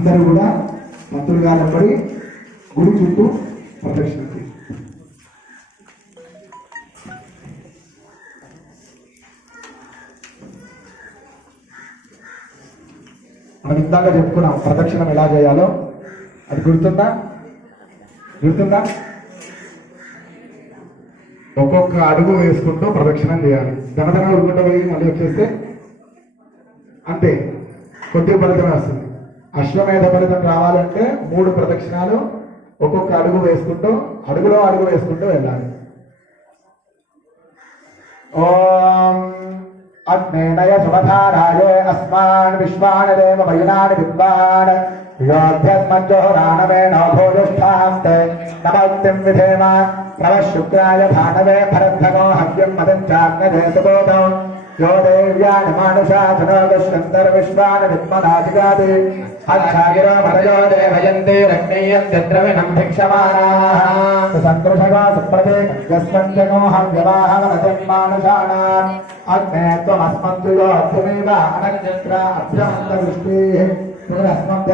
అందరూ కూడా పంతులు గారు పడి గుడి చుట్టూ ప్రదక్షిణ చేయండి. మనం ఇందాక చెప్పుకున్నాం ప్రదక్షిణం ఎలా చేయాలో, అది గుర్తుందా? ఒక్కొక్క అడుగు వేసుకుంటూ ప్రదక్షిణం చేయాలి. ధనధన ఉరుకుంటూ పోయి మళ్ళీ వచ్చేస్తే అంతే, కొద్ది ఫలితమే వస్తుంది. అశ్వమేధ ఫలితం రావాలంటే 3 ప్రదక్షిణాలు ఒక్కొక్క అడుగు వేసుకుంటూ, అడుగులో అడుగు వేసుకుంటూ వెళ్ళాలి. ఓం అగ్నేయ శుభధారాయే అస్మాన్ విశ్వాన్ దేవ వయునాన్ విద్వాన్ యోధ్యస్మజ్జోరాణవేణో భోజుష్ఠాస్తే నమస్తిం విధేమ నమశుక్రాయ భానవే భరద్భగో హవ్యం మదంచాగ్నజే సుబోధో यो देव्यान मानुषाधनो विश्वन्तर्विश्वान विद्मनाधिगादि अच्छागिरो भरयो देवयन्ते रग्नेयन्त्यद्रविणं भिक्षमाणाः सन्तृषगा सुप्रदे यस्मन्त्यगोऽहं व्यवाहवनतिं मानुषाणाम् अग्ने त्वमस्मन्तु यो त्वमेव अनन्यत्र अभ्यमन्तवृष्टिः पुनरस्मभ्य